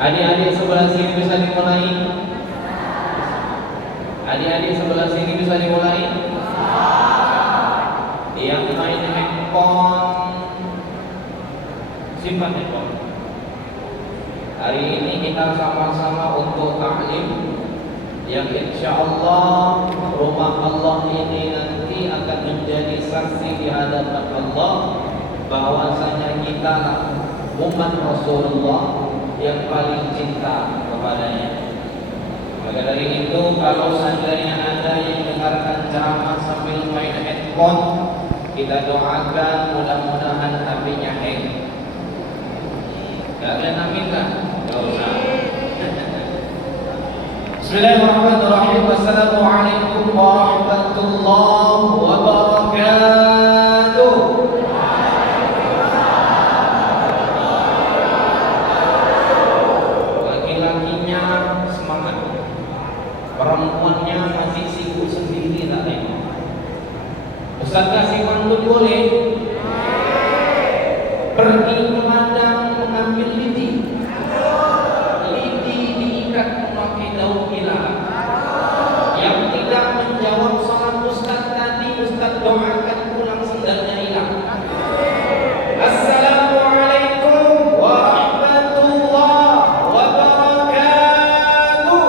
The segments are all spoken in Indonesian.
Adik-adik sebelah sini bisa dimulai. Adik-adik sebelah sini bisa dimulai. Yang main handphone, simpan handphone. Hari ini kita sama-sama untuk taklim yang insya Allah rumah Allah ini nanti akan menjadi saksi di hadapan Allah bahwasanya kita umat Rasulullah yang paling cinta kepadanya. Maka dari itu kalau seandainya ada yang mendengarkan ceramah sambil main handphone, kita doakan mudah-mudahan HP-nya hang. Kalian amin lah. Bismillahirrahmanirrahim. Wassalamualaikum warahmatullahi wabarakatuh. Laki-lakinya semangat, perempuannya masih sibuk sendiri tak tengok. Ustaz kasih mantul boleh? Pergi ke ladang mengambil lidi. Lidi diikat memakai daun ilalang. Yang tidak menjawab salam Ustaz tadi, Ustaz doakan pulang sendalnya hilang. Assalamualaikum warahmatullahi wabarakatuh.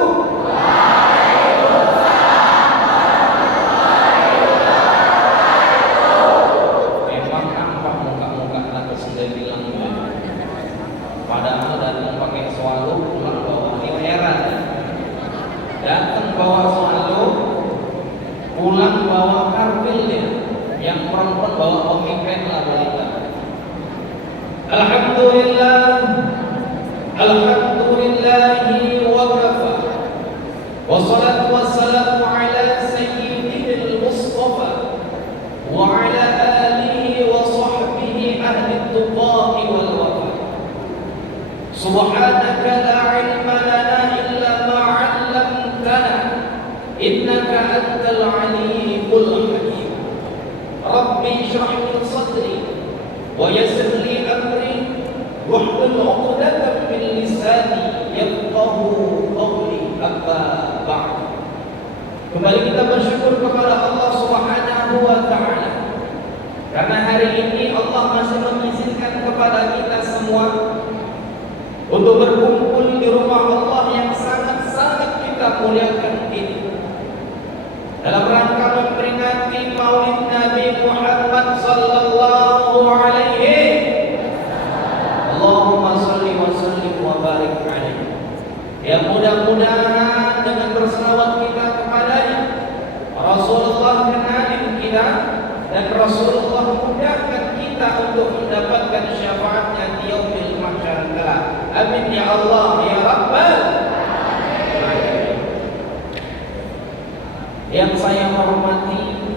Memang nampak muka-muka anak sendal hilang. Padahal datang pakai swallow, pulang bawa heran. Datang bawa swallow, pulang bawa karpil dia. Yang perempuan bawa pemimpin lah wanita. Alhamdulillah, alhamdulillahi wa kafa. Wassalatu wassalamu ala sayyidil Mustafa wa ala alihi wa sahbihi ahli tuqa'i wal wafa. Subhanaka la ilma lana illa ma 'allamtana innaka antal alimul hakim. Rabbi shrah li sadri wa yassir li amri wahlul 'uqdatam min lisani yafqahu qawli. Amma ba'd. Kembali kita bersyukur kepada Allah Subhanahu wa taala karena hari ini Allah masih mengizinkan kepada kita semua untuk berkumpul di rumah Allah yang sangat-sangat kita muliakan ini dalam rangka memperingati Maulid Nabi Muhammad sallallahu alaihi. Allahumma shalli wa sallim wa barik alaihi. Ya mudah-mudahan dengan berselawat kita kepadanya, Rasulullah kenalin kita dan Rasulullah mudahkan kita untuk mendapatkan syafaatnya di yaumil mahsyar kelak. Amin ya Allah ya Rabbal alamin. Yang saya hormati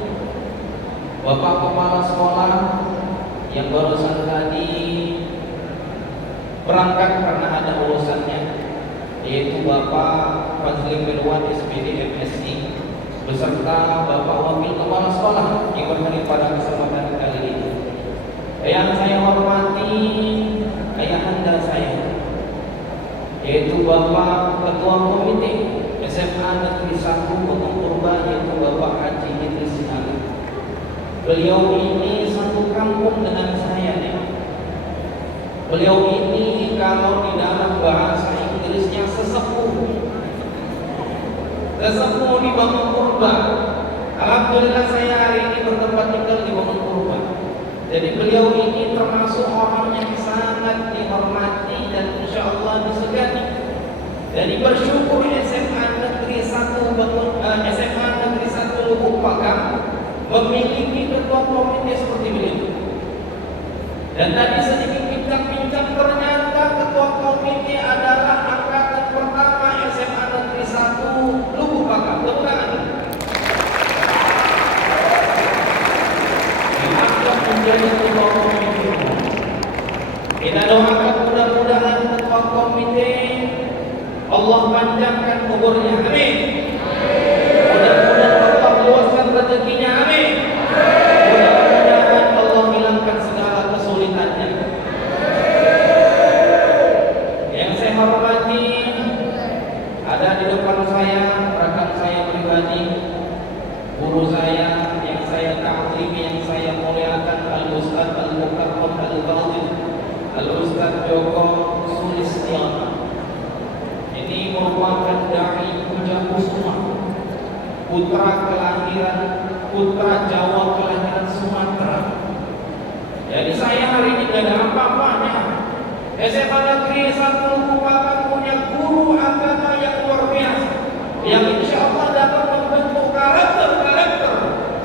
Bapak Kepala Sekolah yang barusan tadi berangkat karena ada urusannya, yaitu Bapak Fazli Mirwan SPD MSI beserta Bapak Wakil Kepala Sekolah yang berhadir pada kesempatan kali ini. Yang saya hormati ayahanda saya, yaitu Bapak Ketua Komite SMA Negeri 1 Bokong Purba, yaitu Bapak Haji Idris Sinala. Beliau ini satu kampung dengan saya nih. Beliau ini kalau di dalam bahasa Inggrisnya sesepuh di Bokong Purba. Alhamdulillah saya hari ini bertempat tinggal di Bokong Purba. Jadi beliau ini termasuk orang yang sangat dihormati dan insya Allah disegani. Jadi bersyukur SMA Negeri 1 Lubuk Pakam memiliki ketua komite seperti beliau. Dan tadi sedikit bincang-bincang, ternyata ketua komite adalah angkatan pertama SMA Negeri 1 Lubuk Pakam. Tepuk tangan. Diangkat menjadi ketua komite. Kita doakan mudah-mudahan ketua komite Allah panjangkan umurnya. Amin. Mudah-mudahan Allah luaskan rezekinya. Amin. Mudah-mudahan Allah hilangkan segala kesulitannya. Yang saya hormati Ustaz Joko Sulistiono. Ini merupakan dai Puja Kusuma, putra Jawa kelahiran Sumatera. Jadi saya hari ini tidak ada apa-apanya. SMA Negeri 1 Kupatan punya guru agama yang luar biasa, yang insya Allah dapat membentuk karakter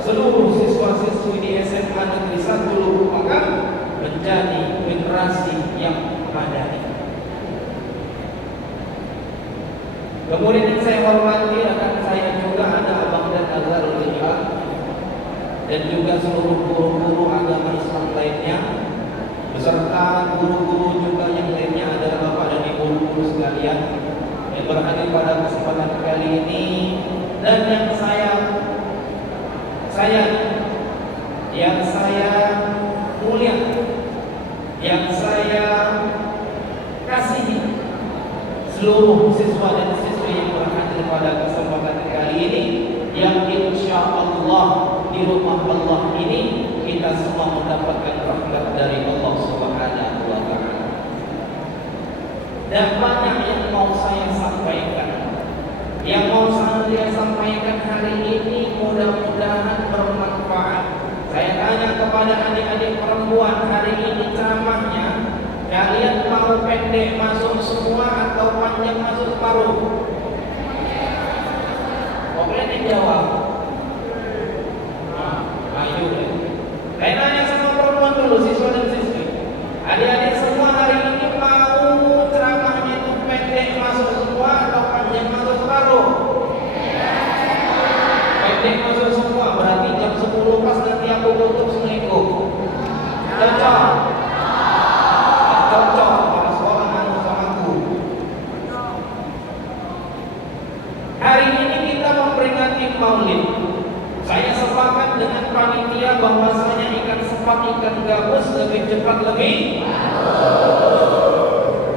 seluruh siswa-siswi di SMA Negeri 1 Kupatan menjadi generasi yang madani. Kemudian yang saya hormati akan saya juga ada Abang dan Azharul Hijrah dan juga seluruh guru-guru agama Islam lainnya, beserta guru-guru juga yang lainnya adalah Bapak dan Ibu guru sekalian yang berhadir pada kesempatan kali ini, dan yang saya mulia, yang saya kasihi seluruh siswa dan siswi yang berhadir pada kesempatan kali ini, yang insya Allah di rumah Allah ini kita semua mendapatkan rahmat dari Allah Subhanahu wa Ta'ala. Dan banyak yang mau saya sampaikan, yang mau saya sampaikan hari ini mudah-mudahan bermanfaat. Saya tanya kepada adik-adik perempuan hari ini ceramahnya, kalian mau pendek masuk semua atau panjang masuk separuh? Pokoknya dijawab. Ayo deh. Saya nanya sama perempuan dulu, siswa dan siswi. Adik-adik semua hari ini mau ceramahnya itu pendek masuk semua atau panjang masuk separuh? Pendek masuk semua, berarti jam 10 pas nanti aku tutup Assalamualaikum. Cocok? Cocok, kalau sekolah nganu sama aku. Hari ini kita memperingati Maulid. Saya sepakat dengan panitia bahwasanya ikan sepat, ikan gabus lebih cepat lebih.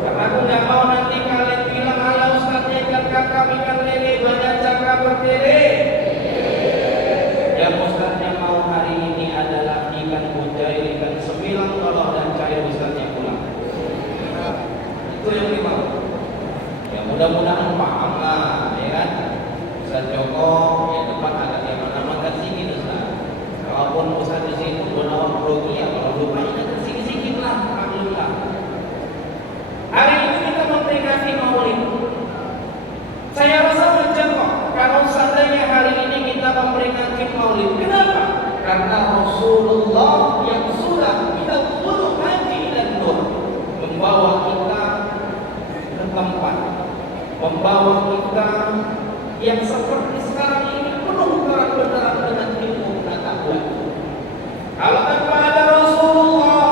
Karena aku nggak mau nanti kalian bilang ala ustaznya ikan kakap, ikan lele, banyak cakap berdiri. Yang ustaznya mau hari ini adalah ikan mujair, ikan sembilan kolor dan cair ustaznya pulang. Itu yang dimau. Ya mudah-mudahan paham lah, ya kan? Ustaz Joko ya depan agak diaman-amankan sedikit Ustaz. Kalaupun Ustaz di sini benar grogi ya, kalau lupa ingat sedikit-sedikit lah, alhamdulillah. Hari ini kita memperingati Maulid. Saya rasa wajar kok kalau seandainya hari ini kita memperingati Maulid. Kenapa? Karena Rasulullah yang sudah kita turun lagi dan nur membawa kita ke tempat, membawa kita yang seperti sekarang ini penuh terang-terang dengan ilmu pengetahuan. Kalau tanpa ada Rasulullah,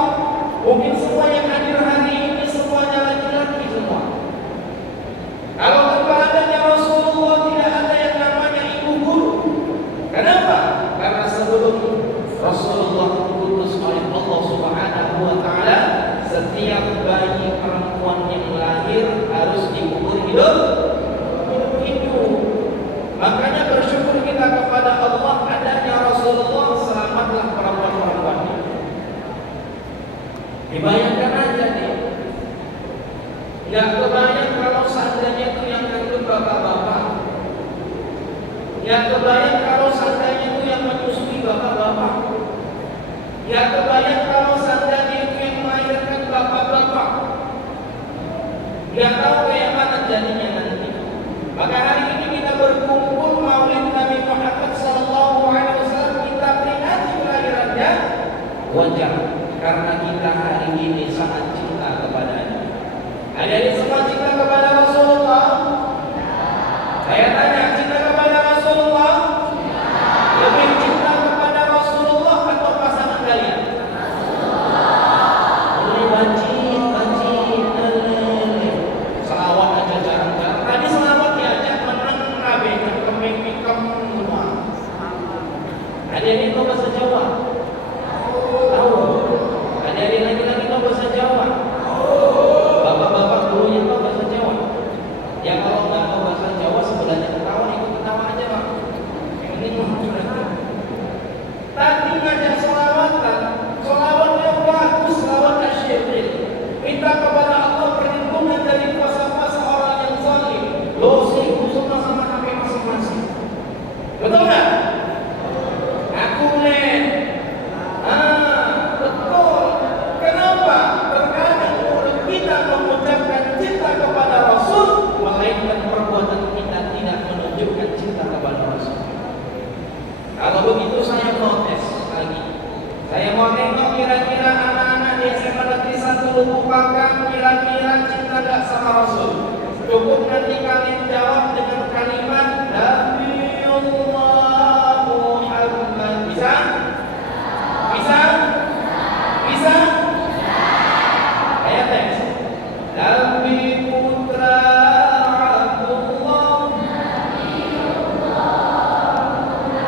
mungkin semua yang hadir hari ini semuanya laki-laki semua. Kalau tanpa adanya Rasulullah, tidak ada yang namanya ibu guru. Kenapa? Karena sebelum Rasulullah diutus oleh Allah Subhanahu wa Ta'ala, setiap bayi perempuan yang lahir harus dikubur hidup. Makanya bersyukur kita kepada Allah adanya Rasulullah, selamatlah perempuan-perempuannya. Dibayangkan aja nih, nggak kebayang kalau seandainya itu yang ngandung bapak-bapak, nggak kebayang kalau seandainya itu yang menyusui bapak-bapak, nggak kebayang kalau seandainya itu yang melahirkan bapak-bapak. Nggak tahu kayak mana jadinya nanti. Maka hari ini kita berkumpul Maulid Nabi Muhammad SAW, kita peringati kelahirannya. Wajar, karena kita hari ini sangat cinta kepadanya. Adik-adik semua cinta kepada Rasulullah? Saya tanya, cinta kepada Rasulullah? Lebih cinta kepada Rasulullah atau pasangan kalian? Ini banci, selawat aja jarang cinta kepada Rasul, melainkan perbuatan kita tidak menunjukkan cinta kepada Rasul. Kalau begitu saya protes lagi. Saya mau tengok kira-kira anak-anak di SMA Negeri 1 Lubuk Pakam kira-kira cinta gak sama Rasul. Cukup nanti kalian jawab dengan kalimat Nabiullah Muhammad. Bisa? Bisa? Bisa? Ayat teks. Nabi putra Abdullah.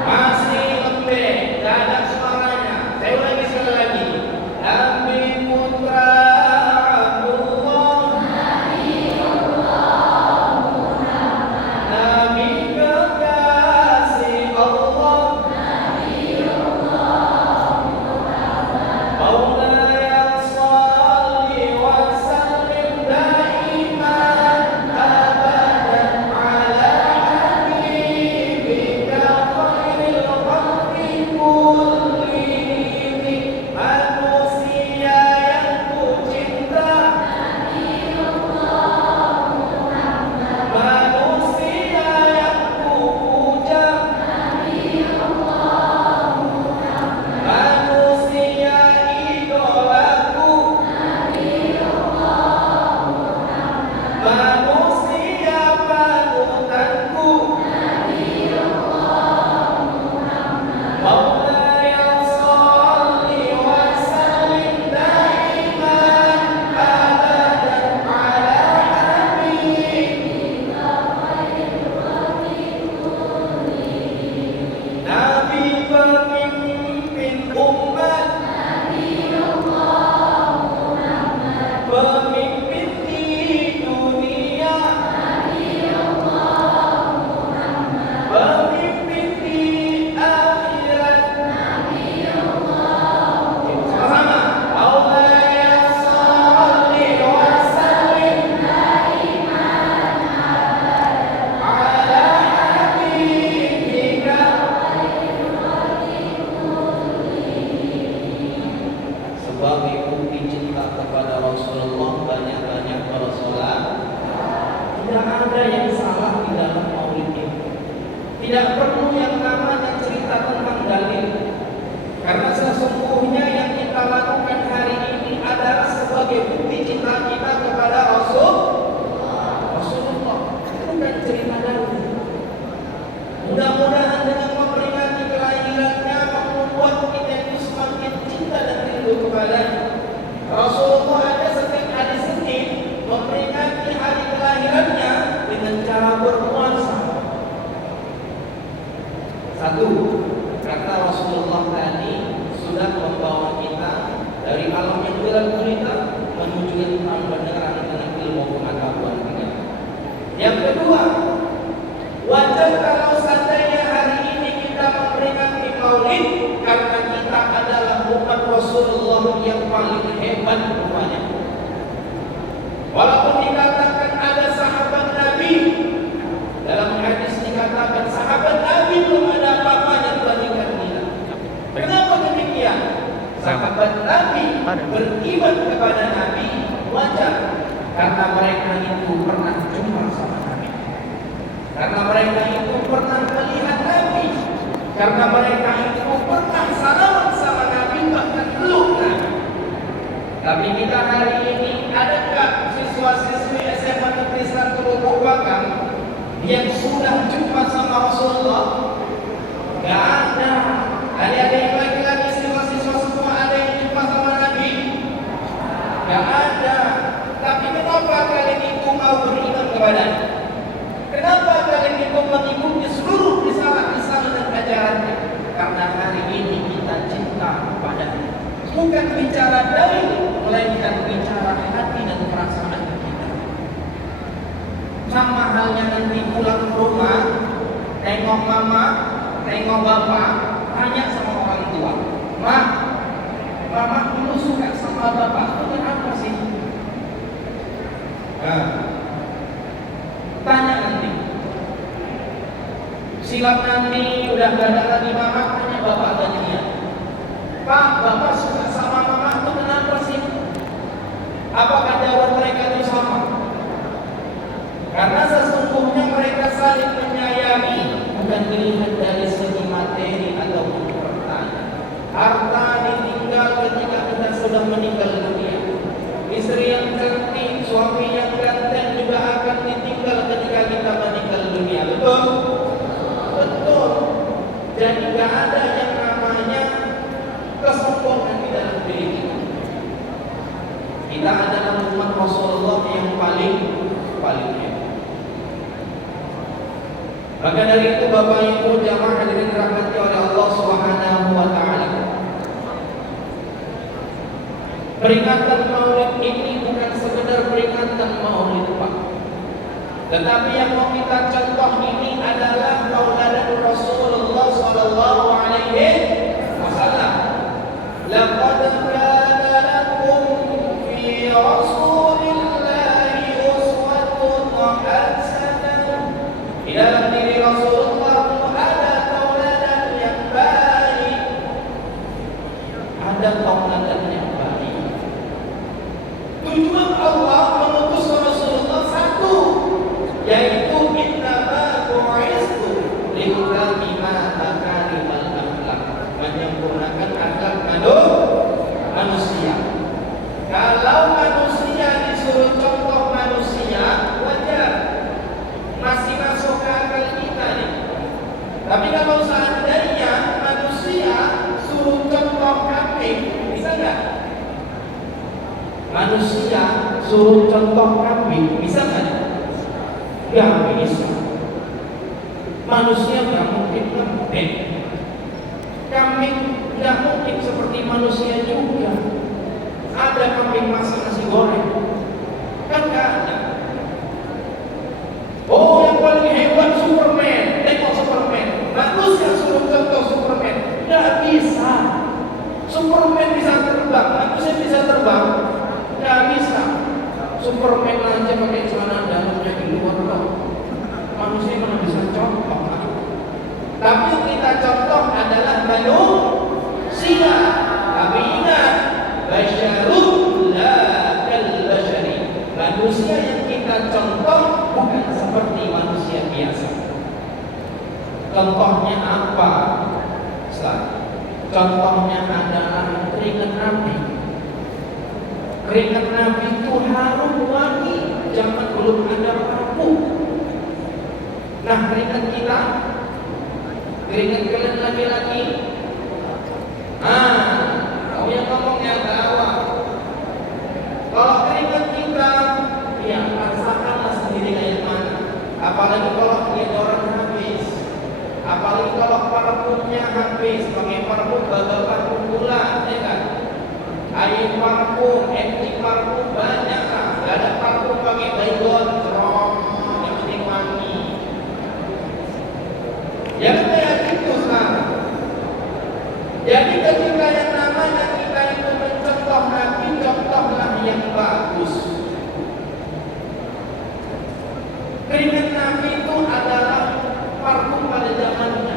Masih lembek, gak ada suaranya. Saya ulangi sekali lagi. Nabi putra Abdullah. Nabi kekasih Allah. Maulaya shalli wa sallim daiman abadan ala habibika khairil khalqi kullihim. Manusia yang ku cinta, manusia yang ku puja, manusia idolaku, manusia panutanku. Maulaya shalli wa sallim daiman abadan ala habibika Nabi pemimpin umat, pemimpin di dunia, pemimpin di akhirat. Sama-sama. Maulaya shalli wa sallim ala habibika. Sebagai bukti cinta kepada Rasulullah, banyak-banyak bersolat. Tidak ada yang salah di dalam maulid ini. Tidak perlu yang namanya cerita tentang dalil. Karena sesungguhnya yang kita lakukan hari ini adalah sebagai bukti cinta kita kepada Rasulullah. Bukan cerita dalil. Mudah-mudahan dengan memperingati kelahirannya membuat kita itu semakin cinta dan rindu kepadanya. Rasulullah ada setiap hari Senin memperingati hari kelahirannya dengan cara berpuasa. Satu, kata Rasulullah tadi sudah membawa kita dari alam yang gelap gulita menuju yang terang benderang dengan ilmu pengetahuan kita. Yang kedua, wajar kalau seandainya hari ini kita memperingati Maulid karena kita adalah umat Rasulullah yang paling hebat rupanya. Walaupun dikatakan ada sahabat Nabi, dalam hadis dikatakan sahabat Nabi belum ada apa-apanya dibandingkan kita. Kenapa demikian? Sahabat Nabi beriman kepada Nabi wajar karena mereka itu pernah jumpa sama Nabi, karena mereka itu pernah melihat Nabi, karena mereka itu pernah salaman sama Nabi, bahkan peluk Nabi. Tapi kita hari ini adakah siswa-siswi SMA Negeri 1 Lubuk Pakam yang sudah jumpa sama Rasulullah? Gak ada. Ada yang laki-laki siswa-siswa semua ada yang jumpa sama Nabi? Gak ada. Tapi kenapa kalian itu mau beriman kepadanya? Kenapa kalian itu mengikuti seluruh risalah-risalah dan ajarannya? Karena hari ini kita cinta kepadanya. Bukan bicara dalil, melainkan bicara hati dan perasaan kita. Sama halnya nanti pulang ke rumah, tengok mama, tengok bapak, tanya sama orang tua, "Ma, mama dulu suka sama bapak itu kenapa sih?" Nah, tanya nanti. Silap nanti udah gak ada lagi mama, tanya bapak gantian. "Pak, bapak suka sama mama itu kenapa sih?" Apakah jawaban mereka itu sama? paling hebat. Maka dari itu Bapak Ibu jamaah hadirin dirahmati oleh Allah Subhanahu wa taala. Peringatan Maulid ini bukan sekedar peringatan Maulid Pak. Tetapi yang mau kita contoh ini adalah tauladan Rasulullah sallallahu alaihi wasallam. Laqad kana lakum fi Rasulillahi uswatun hasanah. Di dalam diri Rasulullah ada tauladan yang baik. Ada tauladan yang baik. Tujuan Allah mengutus Rasulullah satu, yaitu innama bu'istu liutamima makarimal akhlak, menyempurnakan akhlak manusia. Kalau manusia disuruh contoh manusia, wajar, masih masuk ke akal kita nih. Tapi kalau seandainya manusia suruh contoh kambing, bisa nggak? Manusia suruh contoh kambing, bisa nggak? Gak bisa. Manusia gak mungkin lembek. Kambing gak mungkin seperti manusia juga. Ada kambing masak nasi goreng? Kan gak ada. Oh, yang paling hebat Superman. Tengok Superman. Manusia suruh contoh Superman, gak bisa. Superman bisa terbang, manusia bisa terbang? Gak bisa. Superman aja pakai celana dalamnya di luar kok. Manusia mana bisa contoh? Tapi yang kita contoh adalah manusia. Tapi ingat, basyarun la kal basyari. Manusia yang kita contoh bukan seperti manusia biasa. Contohnya apa? Contohnya adalah keringat Nabi. Keringat Nabi itu harum wangi, zaman belum ada parfum. Nah, keringat kita, keringat kalian laki-laki, kamu yang ngomongnya tawa. Kalau keringat kita, ya rasakanlah sendiri kayak mana. Apalagi kalau deodoran habis, apalagi kalau parfumnya habis, pakai parfum gagal parfum pula, ya kan? Air parfum, etik parfum banyak lah. Gak ada parfum pakai baygon, cerong, yang penting wangi. Ya kan kayak gitu sekarang. Jadi ketika yang namanya kita itu mencontoh Nabi, contohlah yang bagus. Keringat Nabi itu adalah parfum pada zamannya.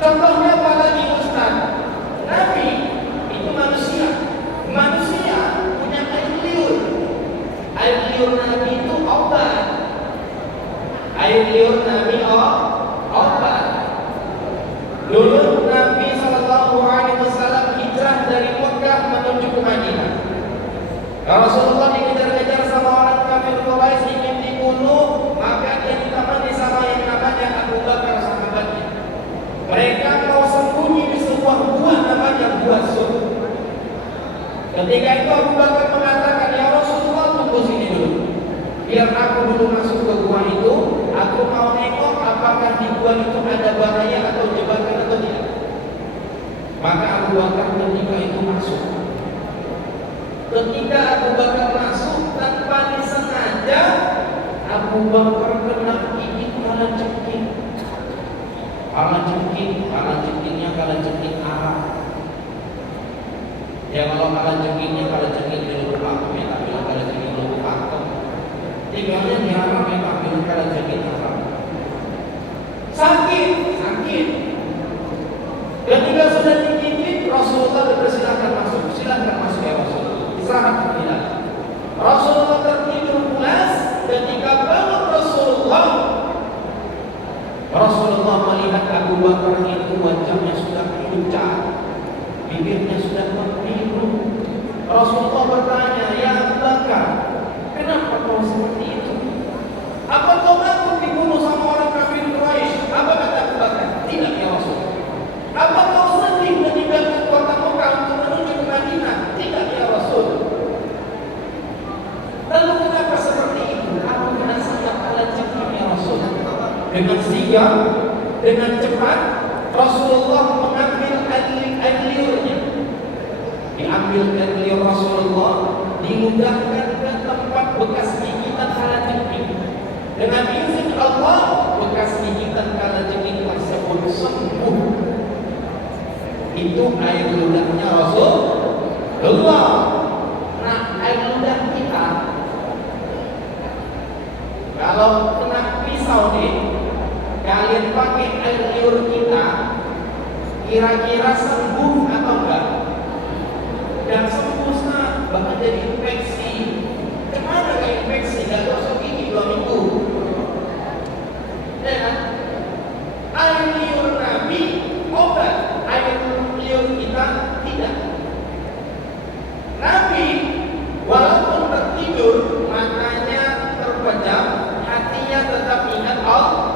Contohnya apa lagi Ustaz? Nabi itu manusia. Manusia punya air liur. Air liur Nabi itu obat. Air liur Nabi obat. Dulu Nabi SAW hijrah dari Mekah menuju ke Madinah. Rasulullah dikejar-kejar sama orang kafir Quraisy ingin dibunuh, maka dia ditemani sama yang namanya Abu Bakar sahabatnya. Mereka mau sembunyi di sebuah gua namanya Gua Sur. Ketika itu Abu Bakar mengatakan, ya Rasulullah, tunggu sini dulu. Biar aku dulu masuk ke gua itu, aku mau nengok apakah di gua itu ada bahaya atau jebakan atau tidak. Maka Abu Bakar ketika itu masuk. Ketika Abu Bakar masuk, tanpa disengaja Abu Bakar kena gigit kalajengking. Kalajengkingnya kalajengking Arab. Ya kalau kalajengkingnya kalajengking di lubuk atom, ya tak bilang kalajengking di lubuk atom. Tinggalnya di Arab, ya tak bilang kalajengking Arab. Sakit. Ketika sudah digigit, Rasulullah dipersilakan masuk. Silakan masuk ya Rasulullah. Istirahat tidak. Rasulullah tertidur pulas. Ketika bangun Rasulullah melihat Abu Bakar itu wajahnya sudah pucat, bibirnya sudah membiru. Rasulullah bertanya, ya Abu Bakar, kenapa kau seperti itu? Apa kau takut dibunuh sama orang kafir Quraisy? Apa kata Abu Bakar? Tidak ya Rasul. Apa kau sedih meninggalkan kota Mekah untuk menuju ke Madinah? Tidak ya Rasul. Lalu kenapa seperti dengan sigap, dengan cepat Rasulullah mengambil air-liurnya. Diambil air-liur Rasulullah, diludahkan ke tempat bekas gigitan kalajengking. Dengan izin Allah, bekas gigitan kalajengking tersebut sembuh. Itu air ludahnya Rasulullah. Nah, air ludah kita kalau kena pisau nih, kalian pakai air liur kita, kira-kira sembuh atau enggak? Dan sembuh, bahkan jadi infeksi. Kemana ke infeksi? Gak gosok gigi 2 minggu. Ya kan? Air liur Nabi obat, air liur kita tidak. Nabi walaupun tertidur, matanya terpejam, hatinya tetap ingat Allah.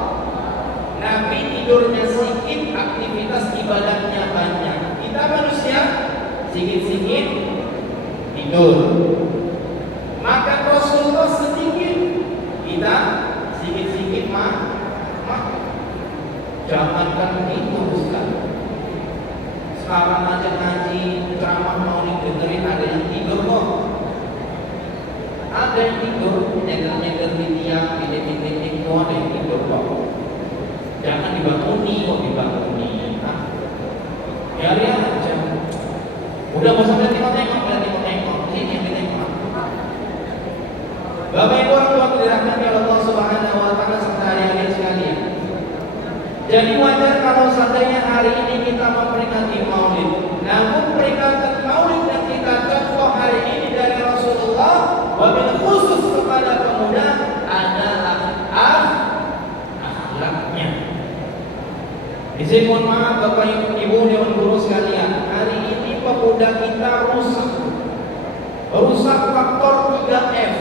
Nabi tidurnya sedikit, aktivitas ibadahnya banyak. Kita manusia sedikit-sedikit tidur. Makan Rasulullah sedikit, kita sedikit-sedikit makan. Jangankan itu Ustaz. Sekarang aja ngaji, ceramah mau dengerin, ada yang tidur kok. Ada yang tidur, nyender-nyender di tiang, di dinding itu ada yang tidur kok. Jangan dibanguni kok, dibanguni. Biarin aja. Udah gak usah tengok-tengok, sini yang ditengok. Bapak Ibu orang tua dirahmati Allah Subhanahu wa taala serta hadirin sekalian. Jadi wajar kalau seandainya hari ini kita memperingati Maulid. Namun peringatan Maulid yang kita contoh hari ini dari Rasulullah, wabil khusus kepada pemuda adalah akhlaknya. Izin mohon maaf Bapak Ibu Dewan Guru sekalian, hari ini pemuda kita rusak faktor 3F.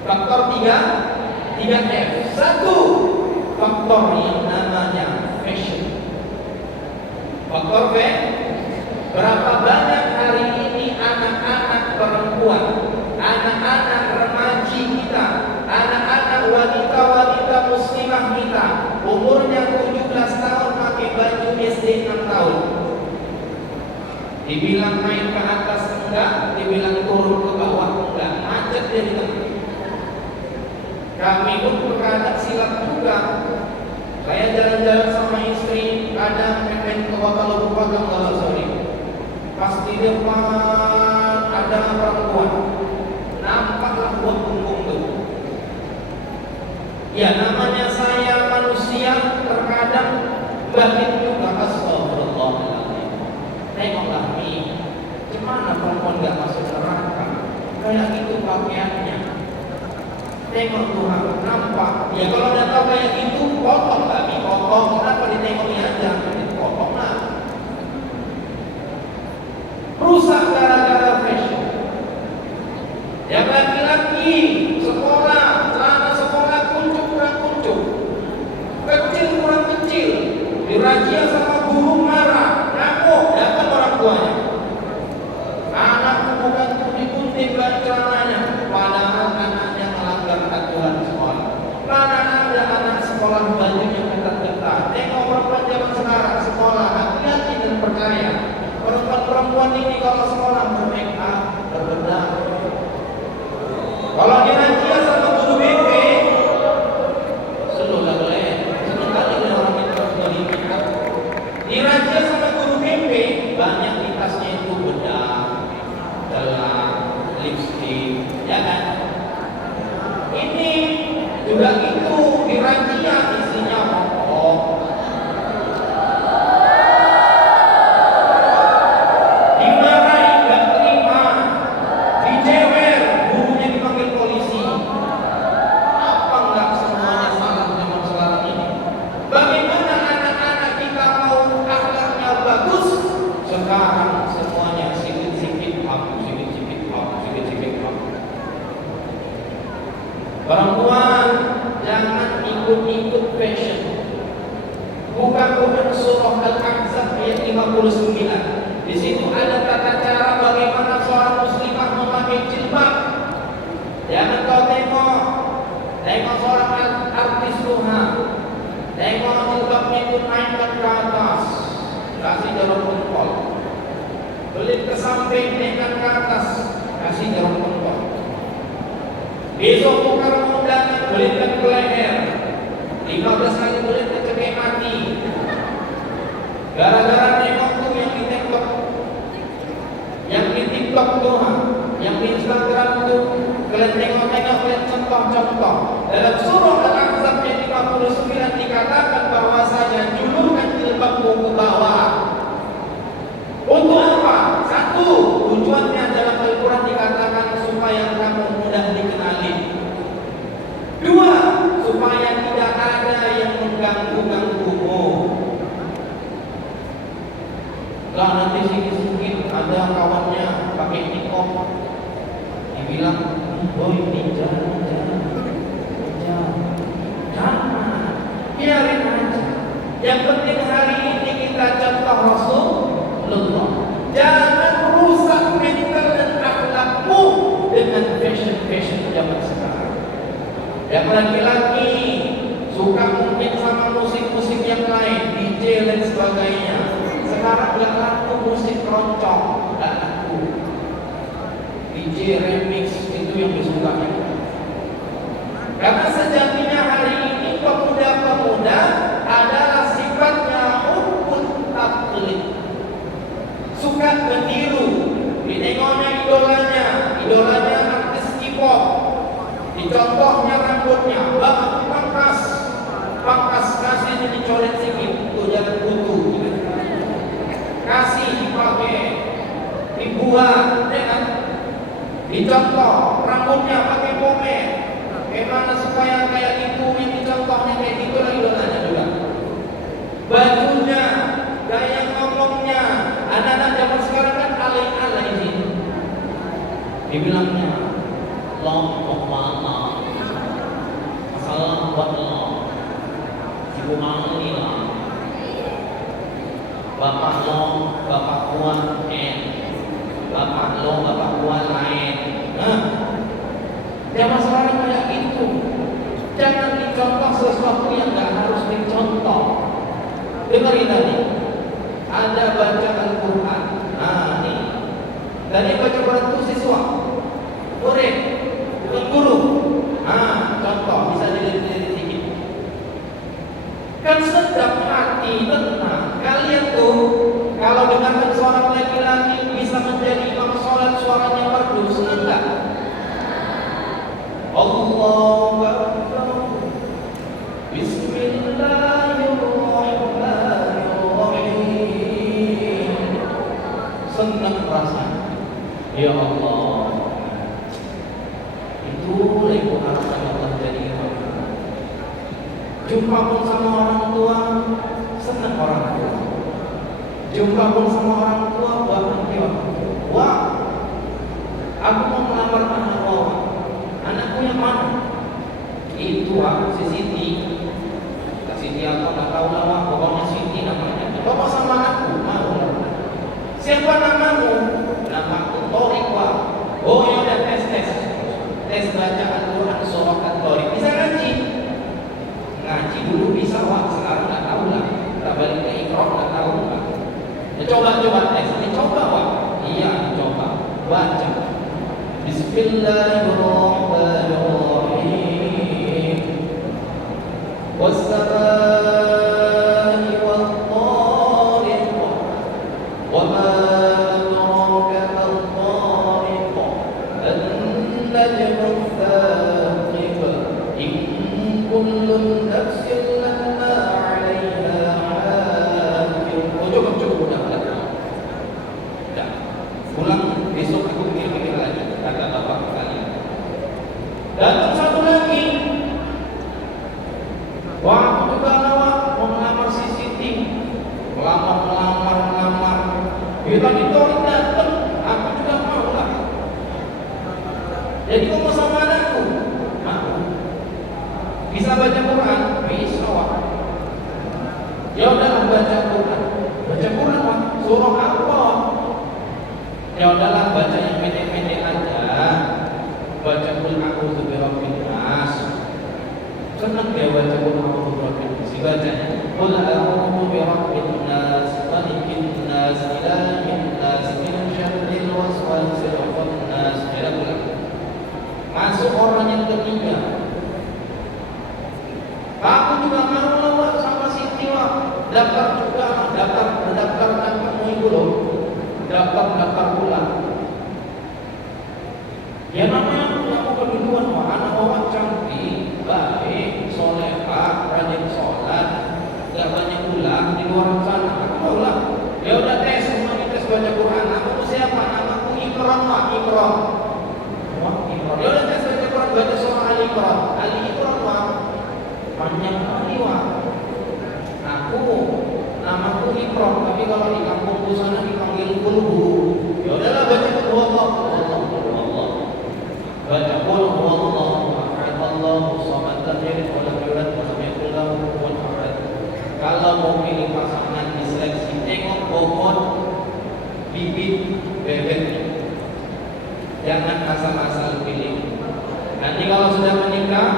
Faktor 3F. Satu, faktor yang namanya fashion. Faktor B, berapa banyak hari ini anak-anak perempuan, anak-anak remaja kita, anak-anak wanita-wanita muslimah kita, umurnya 17 tahun pakai baju SD 6 tahun. Dibilang naik ke atas enggak, dibilang turun ke bawah enggak, macet dia di tengah. Kami pun terkadang silap juga. Saya jalan-jalan sama istri, kadang main ke kalau lupa enggak sorry. Pas di depan ada perempuan, nampaklah buah punggung tuh. Ya namanya saya manusia, terkadang batin juga. Astagfirullahaladzim. Tengoklah nih, gimana perempuan gak masuk neraka? Kayak gitu pakaiannya. Tengok Tuhan, nampak. Ya kalau udah tahu kayak gitu, potong kami, potong. Kenapa ditengoknya aja? Dipotong lah. Rusak gara-gara fashion. Yang laki-laki sekolah, celana sekolah kuncup kurang kuncup, kecil kurang kecil, dirazia sama guru marah, ngamuk, datang orang tuanya. Anakku bukan kunci-kunci balik celananya, padahal anaknya melanggar aturan sekolah. Mana ada anak sekolah bajunya ketat-ketat. Tengok perempuan zaman sekarang sekolah, hati-hati dan percaya. Perempuan ini kalau sekolah bermake up, berbedak. Kalau dirazia sama guru BP, sudah boleh. Sebenarnya ada orang yang terus make-up. Dirazia sama guru BP, banyak di tasnya itu bedak, gelang, lipstik, ya kan? Ini juga gitu, dirazia isinya rokok. Dimarahi gak terima, dijewer, gurunya dipanggil polisi. Apa enggak semuanya salah zaman sekarang ini? Bagaimana anak-anak kita mau akhlaknya bagus? Sekarang semuanya sikit-sikit hak. Perempuan jangan ikut-ikut fashion. Buka Quran surah Al-Ahzab ayat 59. Di situ ada tata cara bagaimana seorang muslimah memakai jilbab. Jangan kau tengok seorang artis Tuhan, naikkan ke atas, kasih jarum pentok. Besok tukar undangan, kulitkan ke leher, 15 kali kulitkan sampai mati. Gara-gara nengok tuh yang di TikTok, tuh, yang di Instagram tuh, kalian tengok-tengok, kalian contoh-contoh. Dalam surah Al-Ahzab yang 59 dikatakan bahwasanya julukan jilbabmu ke bawah. Untuk apa? Satu, tujuannya dalam Al-Quran dikatakan supaya kamu mudah dikenali. Dua, supaya tidak ada yang mengganggu-ganggumu. Lah nanti sedikit ada kawannya pakai nikop, dibilang, boy ini jangan, biarin aja. Yang penting hari ini kita contoh Rasulullah. Jangan rusak mental dan akhlakmu dengan fashion zaman sekarang. Yang laki-laki suka mungkin sama musik-musik yang lain, DJ dan sebagainya. Sekarang gak laku musik keroncong, gak laku. DJ remix itu yang disukai. Karena sejatinya hari ini pemuda-pemuda adalah sifatnya hubbut taqlid, suka meniru. Ditengoknya idolanya artis K-pop, dicontohnya rambutnya, pangkas kasih dicoret sedikit, tuh jangan butuh. Kasih dipakai, dibuat, ya kan? Dicontoh rambutnya pakai pomade. Bagaimana supaya kayak gitu, yang dicontohnya kayak gitu lagi idolanya juga. Bajunya, gaya ngomongnya, anak-anak zaman sekarang kan alay-alay sih. Dibilangnya, lo mau mana? Asal buat lo, ibu mau ini lah. Bapak lo, bapak kuat, bapak lo, bapak kuat lain. Zaman sekarang kayak gitu. Jangan dicontoh sesuatu yang gak harus dicontoh. Dengarin tadi, ada baca Al-Quran. Nah nih, tadi baca Quran itu siswa, murid, bukan guru. Nah, contoh bisa dilihat sedikit. Kan sedap hati, tenang. Kalian tuh kalau dengarkan suara laki-laki bisa menjadi imam sholat, suaranya merdu, senang gak? Allahu Akbar. Bismillahirrahmanirrahim. Senang rasanya. Ya Allah. Itu ibu harapan Allah jadi imam. Jumpa pun sama orang tua, senang orang tua. Jumpa pun sama orang tua, wah, aku mau melamar anak wah. Anakku yang mana? Itu si Siti. Siti aku nggak tahu nama, pokoknya Siti namanya. Bapak sama anakku mau. Siapa namamu? Namaku Torik wah. Oh ya udah tes baca Al-Quran surah At-Torik. Bisa ngaji dulu bisa wah. Sekarang nggak tahu lah. Kita balik ke Iqra nggak tahu lah. Ya, coba tes, dicoba wah. Iya coba baca. Bismillahirrahmanirrahim. Was-samaa'i wat-tariq. Wa ma adraka mat-tariq. An-najmu ats-tsaqib. In kullu nafsin lamma 'alaiha 'aqib. Cukup udah. Pulang besok aku pikir lagi. Kata bapak kalian. Datang satu lagi. Wah, aku juga lawak mau melamar si Siti. Melamar. Kita ditorik datang. Aku juga mau lah. Jadi kamu sama anakku? Mau. Bisa baca Quran? Bisa wah. Ya udahlah baca Quran. Baca Quran wah. Surah apa? Ya udahlah baca yang pendek-pendek aja. Baca Qul a'udzu birabbin nas. Senang dia baca Qul a'udzu birabbin nas. Bacanya Qul a'udzu birabbin nas, malikin nas, ilahin nas, min syarril masuk orang yang ketiga. Kamu juga mau sama Siti Wah, daftar juga, daftar kamu belum, daftar pula. Ya namanya kamu keduluan, anak orang cantik, baik, solehah, rajin sholat, gak banyak ulang di luar sana. Aku lah, ya udah tes, semuanya tes baca Quran. Namaku siapa? Namaku Imran. Ya udah tes baca Quran, baca surah Ali Imran. Panjang kali wah. Aku namaku Imran, tapi kalau di kampungku sana dipanggil Kulhu. Ya udahlah baca Qul huwallah. Baca Qul huwallahu ahad Allahu samad lam yalid wa lam yulad wa lam yakul lahu kufuwan ahad. Kalau mau pilih pasangan diseleksi, tengok bobot bibit bebeknya. Jangan asal-asal pilih. Nanti kalau sudah menikah,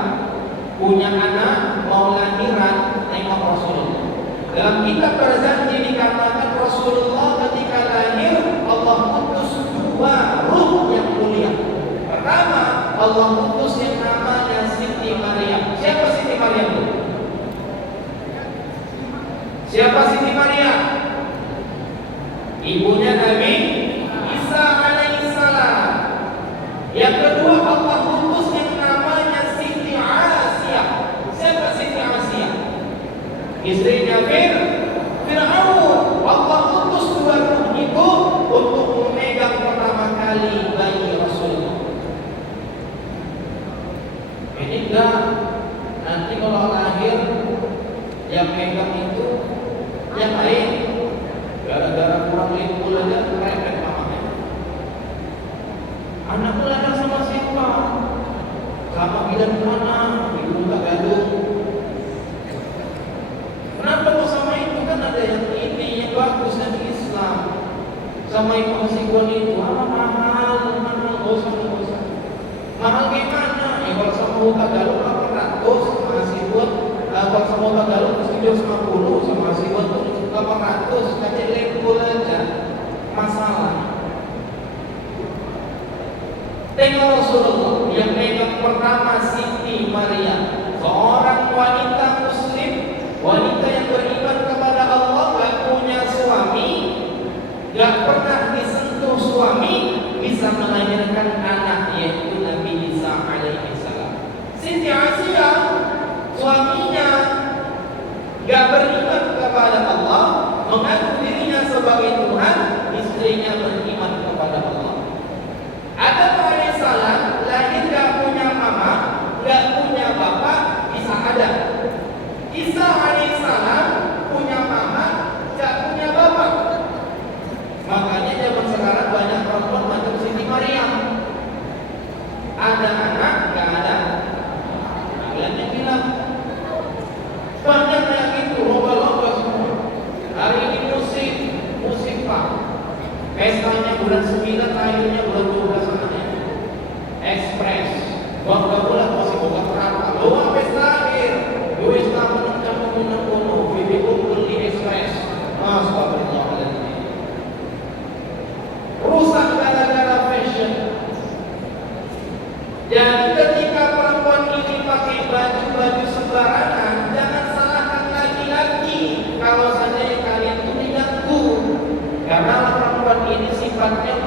punya anak, mau lahiran, tengok Rasulullah. Dalam kitab Barzanji dikatakan Rasulullah ketika lahir Allah utus dua ruh yang mulia. Pertama, Allah utus yang namanya Siti Maryam. Siapa Siti Maryam itu? Siapa Siti Maryam? Ibunya Nabi Isa alaihissalam. Yang kedua, Allah utus yang namanya Siti Asiyah. Siapa Siti Asiyah? Istrinya Fir'aun. Allah utus dua ruh itu untuk memegang pertama kali bayi Rasulullah. Ini enggak, nanti kalau lahir yang megang itu yang lain. Gara-gara kurang limpul aja merepet mamanya. Anakku lahir sama siapa? Sama bidan mana? Ibu tak gaduh. Kenapa kok sama itu? Kan ada yang ini yang bagus dan Islam. Sama ibu masih itu mahal, gak usah. Mahal gimana? Ya kalau sama Huta Galuh 800, masih buat kalau sama Huta Galuh 750, sama masih buat 800, kacau lempul aja. Masalah. Tengok Rasulullah yang megang pertama Siti Maryam, seorang wanita muslim, wanita yang beriman kepada Allah, gak punya suami, gak pernah disentuh suami, bisa melahirkan anak yaitu Nabi Isa alaihissalam. Siti Asiyah suaminya gak beriman kepada Allah, mengaku dirinya sebagai Tuhan, istrinya beriman kepada Allah. Adam alaihissalam lahir gak punya mama, gak punya bapak, bisa ada. Isa alaihissalam punya mama, gak punya bapak. Makanya zaman sekarang banyak perempuan macam Siti Maryam. Ada anak, gak ada. Kalian yang bilang banyak kayak gitu, lomba-lomba semua. Hari ini musik pak. Pestanya bulan 9, akhirnya bulan 12 namanya Express. Bangga bulan masih buka perata. Bawa pesta akhir. Duit selama 6 jam menunggu video beli Express. Astagfirullahaladzim. Rusak gara-gara fashion. Jadi ketika perempuan ini pakai baju-baju sembarangan, jangan salahkan laki-laki kalau saja kalian itu diganggu. Karena perempuan ini sifatnya